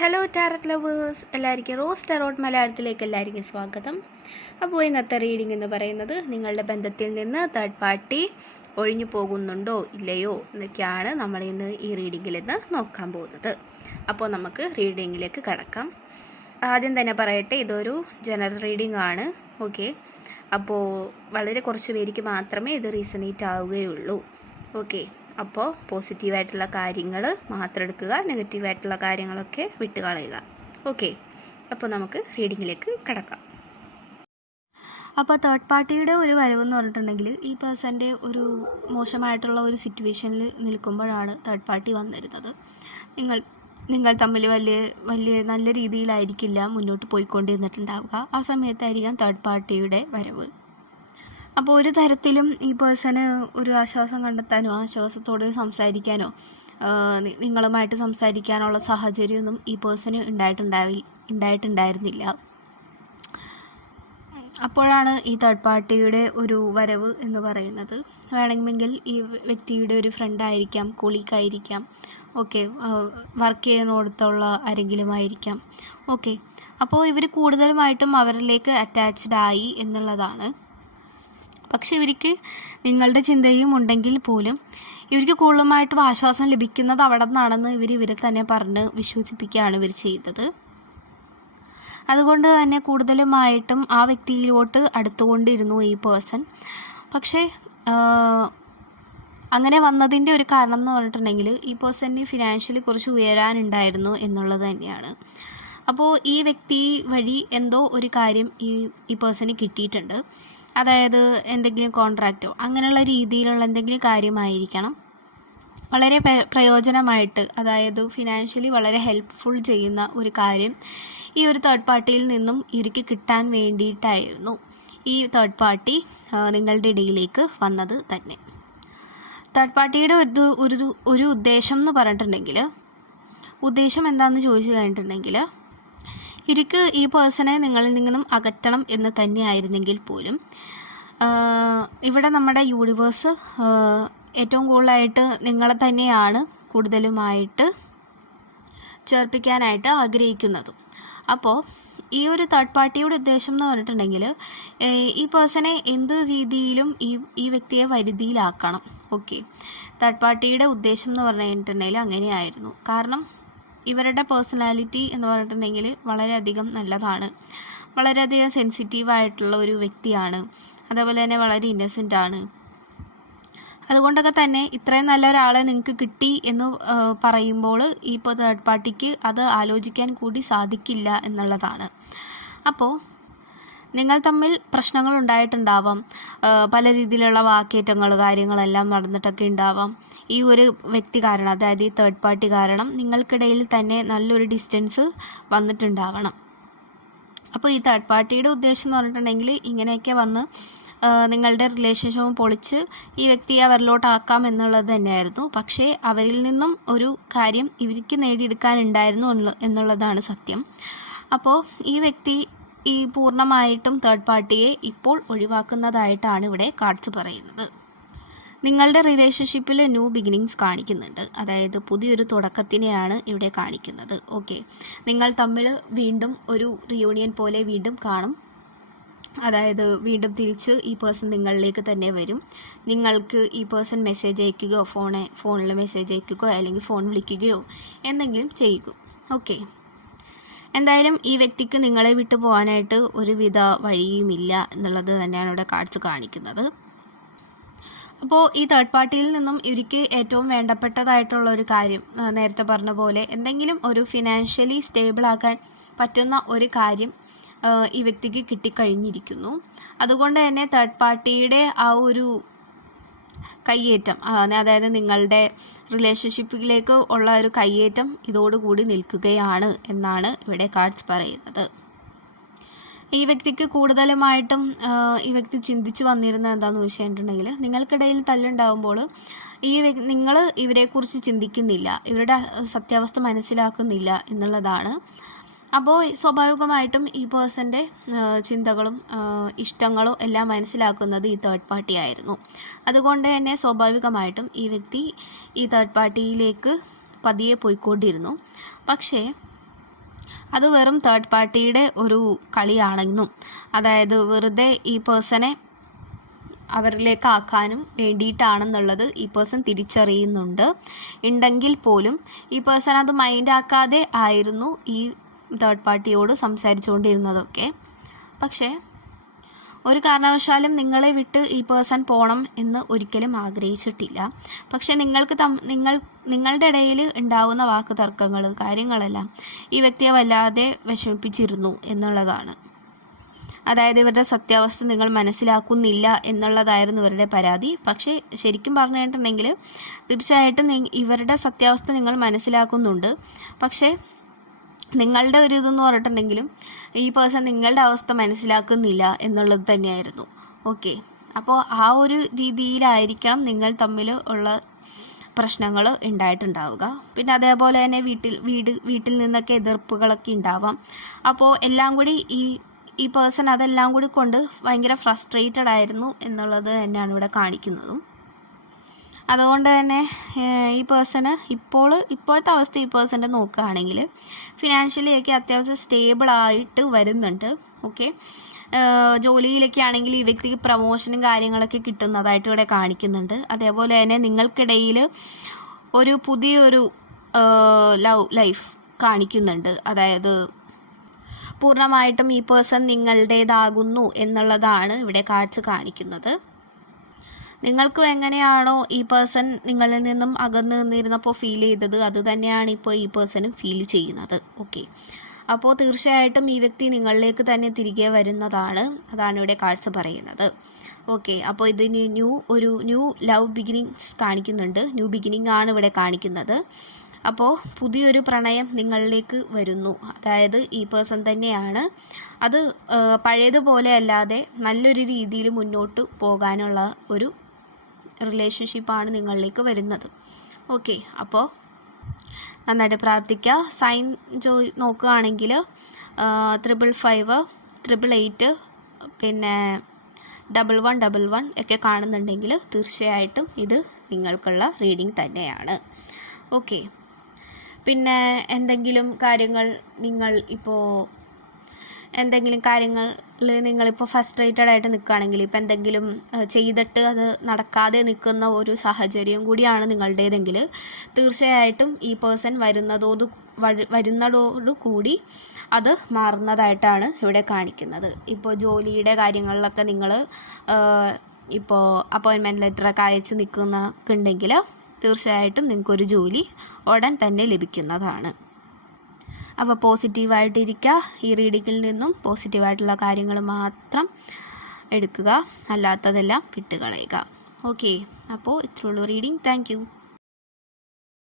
Hello tarot lovers, എല്ലാവർക്കും rose tarot മലയാളത്തിലേക്ക് എല്ലാവർക്കും സ്വാഗതം. അപ്പോൾ ഇന്നത്തെ റീഡിംഗ് എന്ന് പറയുന്നത് നിങ്ങളുടെ ബന്ധത്തിൽ നിന്ന് തേർഡ് പാർട്ടി ഒഴിഞ്ഞു പോകുന്നുണ്ടോ ഇല്ലയോ എന്നൊക്കെയാണ് നമ്മൾ ഇന്ന് ഈ റീഡിങ്ങിൽ നിന്ന് നോക്കാൻ പോകുന്നത്. അപ്പോൾ നമുക്ക് റീഡിങ്ങിലേക്ക് കടക്കാം. ആദ്യം തന്നെ പറയട്ടെ, ഇതൊരു ജനറൽ റീഡിംഗ് ആണ്. ഓക്കെ, അപ്പോൾ വളരെ കുറച്ച് പേർക്ക് മാത്രമേ ഇത് റീസണേറ്റ് ആവുകയുള്ളൂ. ഓക്കെ, അപ്പോൾ പോസിറ്റീവായിട്ടുള്ള കാര്യങ്ങൾ മാത്രം എടുക്കുക, നെഗറ്റീവായിട്ടുള്ള കാര്യങ്ങളൊക്കെ വിട്ടുകളയുക. ഓക്കെ, അപ്പോൾ നമുക്ക് റീഡിങ്ങിലേക്ക് കടക്കാം. അപ്പോൾ തേർഡ് പാർട്ടിയുടെ ഒരു വരവെന്ന് പറഞ്ഞിട്ടുണ്ടെങ്കിൽ ഈ പേഴ്സൻ്റെ ഒരു മോശമായിട്ടുള്ള ഒരു സിറ്റുവേഷനിൽ നിൽക്കുമ്പോഴാണ് തേർഡ് പാർട്ടി വന്നിരുന്നത്. നിങ്ങൾ തമ്മിൽ വലിയ നല്ല രീതിയിലായിരിക്കില്ല മുന്നോട്ട് പോയിക്കൊണ്ടിരുന്നിട്ടുണ്ടാവുക. ആ സമയത്തായിരിക്കാം തേർഡ് പാർട്ടിയുടെ വരവ്. അപ്പോൾ ഒരു തരത്തിലും ഈ പേഴ്സണ് ഒരു ആശ്വാസം കണ്ടെത്താനോ ആശ്വാസത്തോട് സംസാരിക്കാനോ നിങ്ങളുമായിട്ട് സംസാരിക്കാനുള്ള സാഹചര്യമൊന്നും ഈ പേഴ്സണ് ഉണ്ടായിട്ടുണ്ടായിരുന്നില്ല. അപ്പോഴാണ് ഈ തേർഡ് പാർട്ടിയുടെ ഒരു വരവ് എന്ന് പറയുന്നത്. വേണമെങ്കിൽ ഈ വ്യക്തിയുടെ ഒരു ഫ്രണ്ടായിരിക്കാം, കൊളീഗായിരിക്കാം, ഓക്കെ, വർക്ക് ചെയ്യുന്നിടത്തുള്ള ആരെങ്കിലും ആയിരിക്കാം. ഓക്കെ, അപ്പോൾ ഇവർ കൂടുതലുമായിട്ടും അവരിലേക്ക് അറ്റാച്ച്ഡ് ആയി എന്നുള്ളതാണ്. പക്ഷെ ഇവർക്ക് നിങ്ങളുടെ ചിന്തയും ഉണ്ടെങ്കിൽ പോലും ഇവർക്ക് കൂടുതലുമായിട്ടും ആശ്വാസം ലഭിക്കുന്നത് അവിടെ നിന്നാണെന്ന് ഇവരെ തന്നെ പറഞ്ഞ് വിശ്വസിപ്പിക്കുകയാണ് ഇവർ ചെയ്തത്. അതുകൊണ്ട് തന്നെ കൂടുതലുമായിട്ടും ആ വ്യക്തിയിലോട്ട് അടുത്തുകൊണ്ടിരുന്നു ഈ പേഴ്സൺ. പക്ഷേ അങ്ങനെ വന്നതിൻ്റെ ഒരു കാരണം എന്ന് പറഞ്ഞിട്ടുണ്ടെങ്കിൽ ഈ പേഴ്സണിന് ഫിനാൻഷ്യലി കുറച്ച് ഉയരാനുണ്ടായിരുന്നു എന്നുള്ളത് തന്നെയാണ്. അപ്പോൾ ഈ വ്യക്തി വഴി എന്തോ ഒരു കാര്യം ഈ പേഴ്സണിന് കിട്ടിയിട്ടുണ്ട്. അതായത് എന്തെങ്കിലും കോൺട്രാക്റ്റോ അങ്ങനെയുള്ള രീതിയിലുള്ള എന്തെങ്കിലും കാര്യമായിരിക്കണം. വളരെ പ്രയോജനമായിട്ട്, അതായത് ഫിനാൻഷ്യലി വളരെ ഹെൽപ്ഫുൾ ചെയ്യുന്ന ഒരു കാര്യം ഈ ഒരു തേർഡ് പാർട്ടിയിൽ നിന്നും ഇവർക്ക് കിട്ടാൻ വേണ്ടിയിട്ടായിരുന്നു ഈ തേർഡ് പാർട്ടി നിങ്ങളുടെ ഇടയിലേക്ക് വന്നത് തന്നെ. തേർഡ് പാർട്ടിയുടെ ഒരു ഉദ്ദേശം എന്ന് പറഞ്ഞിട്ടുണ്ടെങ്കിൽ, ഉദ്ദേശം എന്താണെന്ന് ചോദിച്ചു കഴിഞ്ഞിട്ടുണ്ടെങ്കിൽ, ഇവർക്ക് ഈ പേഴ്സണെ നിങ്ങളിൽ നിന്നും അകറ്റണം എന്ന് തന്നെയായിരുന്നെങ്കിൽ പോലും ഇവിടെ നമ്മുടെ യൂണിവേഴ്സ് ഏറ്റവും കൂടുതലായിട്ട് നിങ്ങളെ തന്നെയാണ് കൂടുതലുമായിട്ട് ചേർപ്പിക്കാനായിട്ട് ആഗ്രഹിക്കുന്നതും. അപ്പോൾ ഈ ഒരു തേർഡ് പാർട്ടിയുടെ ഉദ്ദേശം എന്ന് പറഞ്ഞിട്ടുണ്ടെങ്കിൽ ഈ പേഴ്സണെ എന്ത് രീതിയിലും ഈ വ്യക്തിയെ വരുതിയിലാക്കണം. ഓക്കെ, തേർഡ് പാർട്ടിയുടെ ഉദ്ദേശം എന്ന് പറഞ്ഞിട്ടുണ്ടെങ്കിൽ അങ്ങനെയായിരുന്നു. കാരണം ഇവരുടെ പേഴ്സണാലിറ്റി എന്ന് പറഞ്ഞിട്ടുണ്ടെങ്കിൽ വളരെയധികം നല്ലതാണ്, വളരെയധികം സെൻസിറ്റീവായിട്ടുള്ള ഒരു വ്യക്തിയാണ്, അതേപോലെ തന്നെ വളരെ ഇന്നസെൻ്റ് ആണ്. അതുകൊണ്ടൊക്കെ തന്നെ ഇത്രയും നല്ല ഒരാളെ നിങ്ങൾക്ക് കിട്ടി എന്ന് പറയുമ്പോൾ ഇപ്പോൾ തേർഡ് പാർട്ടിക്ക് അത് ആലോചിക്കാൻ കൂടി സാധിക്കില്ല എന്നുള്ളതാണ്. അപ്പോൾ നിങ്ങൾ തമ്മിൽ പ്രശ്നങ്ങൾ ഉണ്ടായിട്ടുണ്ടാവാം, പല രീതിയിലുള്ള വാക്കേറ്റങ്ങൾ കാര്യങ്ങളെല്ലാം നടന്നിട്ടൊക്കെ ഉണ്ടാവാം. ഈ ഒരു വ്യക്തി കാരണം, അതായത് ഈ തേർഡ് പാർട്ടി കാരണം നിങ്ങൾക്കിടയിൽ തന്നെ നല്ലൊരു ഡിസ്റ്റൻസ് വന്നിട്ടുണ്ടാവണം. അപ്പോൾ ഈ തേർഡ് പാർട്ടിയുടെ ഉദ്ദേശം എന്ന് പറഞ്ഞിട്ടുണ്ടെങ്കിൽ ഇങ്ങനെയൊക്കെ വന്ന് നിങ്ങളുടെ റിലേഷൻഷിപ്പ് പൊളിച്ച് ഈ വ്യക്തിയെ അവരിലോട്ടാക്കാം എന്നുള്ളത് തന്നെയായിരുന്നു. പക്ഷേ അവരിൽ നിന്നും ഒരു കാര്യം ഇവർക്ക് നേടിയെടുക്കാനുണ്ടായിരുന്നു എന്നുള്ളതാണ് സത്യം. അപ്പോൾ ഈ വ്യക്തി പൂർണ്ണമായിട്ടും തേർഡ് പാർട്ടിയെ ഇപ്പോൾ ഒഴിവാക്കുന്നതായിട്ടാണ് ഇവിടെ കാർഡ്സ് പറയുന്നത്. നിങ്ങളുടെ റിലേഷൻഷിപ്പിൽ ന്യൂ ബിഗിനിങ്സ് കാണിക്കുന്നുണ്ട്, അതായത് പുതിയൊരു തുടക്കത്തിനെയാണ് ഇവിടെ കാണിക്കുന്നത്. ഓക്കെ, നിങ്ങൾ തമ്മിൽ വീണ്ടും ഒരു റിയൂണിയൻ പോലെ വീണ്ടും കാണും. അതായത് വീണ്ടും തിരിച്ച് ഈ പേഴ്സൺ നിങ്ങളിലേക്ക് തന്നെ വരും. നിങ്ങൾക്ക് ഈ പേഴ്സൺ മെസ്സേജ് അയക്കുകയോ ഫോണിൽ മെസ്സേജ് അയക്കുകയോ അല്ലെങ്കിൽ ഫോൺ വിളിക്കുകയോ എന്തെങ്കിലും ചെയ്യുക. ഓക്കെ, എന്തായാലും ഈ വ്യക്തിക്ക് നിങ്ങളെ വിട്ടു പോകാനായിട്ട് ഒരുവിധ വഴിയുമില്ല എന്നുള്ളത് തന്നെയാണ് ഇവിടെ കാർഡ്സ് കാണിക്കുന്നത്. അപ്പോൾ ഈ തേർഡ് പാർട്ടിയിൽ നിന്നും ഇവർക്ക് ഏറ്റവും വേണ്ടപ്പെട്ടതായിട്ടുള്ള ഒരു കാര്യം, നേരത്തെ പറഞ്ഞ പോലെ എന്തെങ്കിലും ഒരു ഫിനാൻഷ്യലി സ്റ്റേബിളാക്കാൻ പറ്റുന്ന ഒരു കാര്യം ഈ വ്യക്തിക്ക് കിട്ടിക്കഴിഞ്ഞിരിക്കുന്നു. അതുകൊണ്ട് തന്നെ തേർഡ് പാർട്ടിയുടെ ആ ഒരു കയ്യേറ്റം, അതായത് നിങ്ങളുടെ റിലേഷൻഷിപ്പിലേക്ക് ഉള്ള ഒരു കയ്യേറ്റം ഇതോടുകൂടി നിൽക്കുകയാണ് എന്നാണ് ഇവിടെ കാർഡ്സ് പറയുന്നത്. ഈ വ്യക്തിക്ക് കൂടുതലുമായിട്ടും ഈ വ്യക്തി ചിന്തിച്ച് വന്നിരുന്നത് എന്താണെന്ന് വെച്ചിട്ടുണ്ടെങ്കിൽ, നിങ്ങൾക്കിടയിൽ തല്ലുണ്ടാകുമ്പോൾ നിങ്ങൾ ഇവരെക്കുറിച്ച് ചിന്തിക്കുന്നില്ല, ഇവരുടെ സത്യാവസ്ഥ മനസ്സിലാക്കുന്നില്ല എന്നുള്ളതാണ്. അപ്പോൾ സ്വാഭാവികമായിട്ടും ഈ പേഴ്സൻ്റെ ചിന്തകളും ഇഷ്ടങ്ങളും എല്ലാം മനസ്സിലാക്കുന്നത് ഈ തേർഡ് പാർട്ടി ആയിരുന്നു. അതുകൊണ്ട് തന്നെ സ്വാഭാവികമായിട്ടും ഈ വ്യക്തി ഈ തേർഡ് പാർട്ടിയിലേക്ക് പതിയെ പോയിക്കൊണ്ടിരുന്നു. പക്ഷേ അത് വെറും തേർഡ് പാർട്ടിയുടെ ഒരു കളിയാണെന്നും, അതായത് വെറുതെ ഈ പേഴ്സണെ അവരിലേക്ക് ആക്കാനും വേണ്ടിയിട്ടാണെന്നുള്ളത് ഈ പേഴ്സൺ തിരിച്ചറിയുന്നുണ്ട്. ഉണ്ടെങ്കിൽ പോലും ഈ പേഴ്സൺ അത് മൈൻഡ് ആക്കാതെ ആയിരുന്നു ഈ തേർഡ് പാർട്ടിയോട് സംസാരിച്ചുകൊണ്ടിരുന്നതൊക്കെ. പക്ഷേ ഒരു കാരണവശാലും നിങ്ങളെ വിട്ട് ഈ പേഴ്സൺ പോകണം എന്ന് ഒരിക്കലും ആഗ്രഹിച്ചിട്ടില്ല. പക്ഷെ നിങ്ങളുടെ ഇടയിൽ ഉണ്ടാവുന്ന വാക്ക് തർക്കങ്ങൾ, കാര്യങ്ങളെല്ലാം ഈ വ്യക്തിയെ വല്ലാതെ വിഷമിപ്പിച്ചിരുന്നു എന്നുള്ളതാണ്. അതായത് ഇവരുടെ സത്യാവസ്ഥ നിങ്ങൾ മനസ്സിലാക്കുന്നില്ല എന്നുള്ളതായിരുന്നു ഇവരുടെ പരാതി. പക്ഷേ ശരിക്കും പറഞ്ഞിട്ടുണ്ടെങ്കിൽ തീർച്ചയായിട്ടും ഇവരുടെ സത്യാവസ്ഥ നിങ്ങൾ മനസ്സിലാക്കുന്നുണ്ട്. പക്ഷേ നിങ്ങളുടെ ഒരു ഇതെന്ന് പറഞ്ഞിട്ടുണ്ടെങ്കിലും ഈ പേഴ്സൺ നിങ്ങളുടെ അവസ്ഥ മനസ്സിലാക്കുന്നില്ല എന്നുള്ളത് തന്നെയായിരുന്നു. ഓക്കെ, അപ്പോൾ ആ ഒരു രീതിയിലായിരിക്കണം നിങ്ങൾ തമ്മിൽ ഉള്ള പ്രശ്നങ്ങൾ ഉണ്ടായിട്ടുണ്ടാവുക. പിന്നെ അതേപോലെ തന്നെ വീട്ടിൽ നിന്നൊക്കെ എതിർപ്പുകളൊക്കെ ഉണ്ടാവാം. അപ്പോൾ എല്ലാം കൂടി ഈ പേഴ്സൺ അതെല്ലാം കൂടി കൊണ്ട് ഭയങ്കര ഫ്രസ്ട്രേറ്റഡ് ആയിരുന്നു എന്നുള്ളത് തന്നെയാണ് ഇവിടെ കാണിക്കുന്നതും. അതുകൊണ്ട് തന്നെ ഈ പേഴ്സണ് ഇപ്പോഴത്തെ അവസ്ഥ ഈ പേഴ്സൻ്റെ നോക്കുകയാണെങ്കിൽ ഫിനാൻഷ്യലി ഒക്കെ അത്യാവശ്യം സ്റ്റേബിളായിട്ട് വരുന്നുണ്ട്. ഓക്കെ, ജോലിയിലൊക്കെ ആണെങ്കിൽ ഈ വ്യക്തിക്ക് പ്രമോഷനും കാര്യങ്ങളൊക്കെ കിട്ടുന്നതായിട്ട് ഇവിടെ കാണിക്കുന്നുണ്ട്. അതേപോലെ തന്നെ നിങ്ങൾക്കിടയിൽ ഒരു പുതിയൊരു ലവ് ലൈഫ് കാണിക്കുന്നുണ്ട്. അതായത് പൂർണ്ണമായിട്ടും ഈ പേഴ്സൺ നിങ്ങളുടേതാകുന്നു എന്നുള്ളതാണ് ഇവിടെ കാഴ്ച കാണിക്കുന്നത്. നിങ്ങൾക്കും എങ്ങനെയാണോ ഈ പേഴ്സൺ നിങ്ങളിൽ നിന്നും അകന്ന് നിന്നിരുന്നപ്പോൾ ഫീൽ ചെയ്തത്, അത് തന്നെയാണ് ഇപ്പോൾ ഈ പേഴ്സണും ഫീൽ ചെയ്യുന്നത്. ഓക്കെ, അപ്പോൾ തീർച്ചയായിട്ടും ഈ വ്യക്തി നിങ്ങളിലേക്ക് തന്നെ തിരികെ വരുന്നതാണ്. അതാണ് ഇവിടെ കാഴ്ച പറയുന്നത്. ഓക്കെ, അപ്പോൾ ഇതിന് ഒരു ന്യൂ ലവ് ബിഗിനിങ്സ് കാണിക്കുന്നുണ്ട്. ന്യൂ ബിഗിനിങ് ആണ് ഇവിടെ കാണിക്കുന്നത്. അപ്പോൾ പുതിയൊരു പ്രണയം നിങ്ങളിലേക്ക് വരുന്നു. അതായത് ഈ പേഴ്സൺ തന്നെയാണ് അത് പഴയതുപോലെ അല്ലാതെ നല്ലൊരു രീതിയിൽ മുന്നോട്ട് പോകാനുള്ള ഒരു റിലേഷൻഷിപ്പാണ് നിങ്ങളിലേക്ക് വരുന്നത്. ഓക്കെ, അപ്പോൾ നന്നായിട്ട് പ്രാർത്ഥിക്കുക. സൈൻ നോക്കുകയാണെങ്കിൽ 555, 888, പിന്നെ 1111 ഒക്കെ കാണുന്നുണ്ടെങ്കിൽ തീർച്ചയായിട്ടും ഇത് നിങ്ങൾക്കുള്ള റീഡിംഗ് തന്നെയാണ്. ഓക്കെ, പിന്നെ നിങ്ങളിപ്പോൾ ഫ്രസ്ട്രേറ്റഡ് ആയിട്ട് നിൽക്കുകയാണെങ്കിൽ, ഇപ്പോൾ എന്തെങ്കിലും ചെയ്തിട്ട് അത് നടക്കാതെ നിൽക്കുന്ന ഒരു സാഹചര്യം കൂടിയാണ് നിങ്ങളുടേതെങ്കിൽ തീർച്ചയായിട്ടും ഈ പേഴ്സൺ വരുന്നതോടുകൂടി അത് മാറുന്നതായിട്ടാണ് ഇവിടെ കാണിക്കുന്നത്. ഇപ്പോൾ ജോലിയുടെ കാര്യങ്ങളിലൊക്കെ നിങ്ങൾ ഇപ്പോൾ അപ്പോയിൻമെൻറ്റ് ലെറ്ററൊക്കെ അയച്ച് നിൽക്കുന്നുണ്ടെങ്കിൽ തീർച്ചയായിട്ടും നിങ്ങൾക്കൊരു ജോലി ഉടൻ തന്നെ ലഭിക്കുന്നതാണ്. അപ്പോൾ പോസിറ്റീവായിട്ടിരിക്കുക. ഈ റീഡിങ്ങിൽ നിന്നും പോസിറ്റീവായിട്ടുള്ള കാര്യങ്ങൾ മാത്രം എടുക്കുക, അല്ലാത്തതെല്ലാം വിട്ടുകളയുക. ഓക്കെ, അപ്പോൾ ഇത്രയുള്ളൂ റീഡിങ്. Thank you.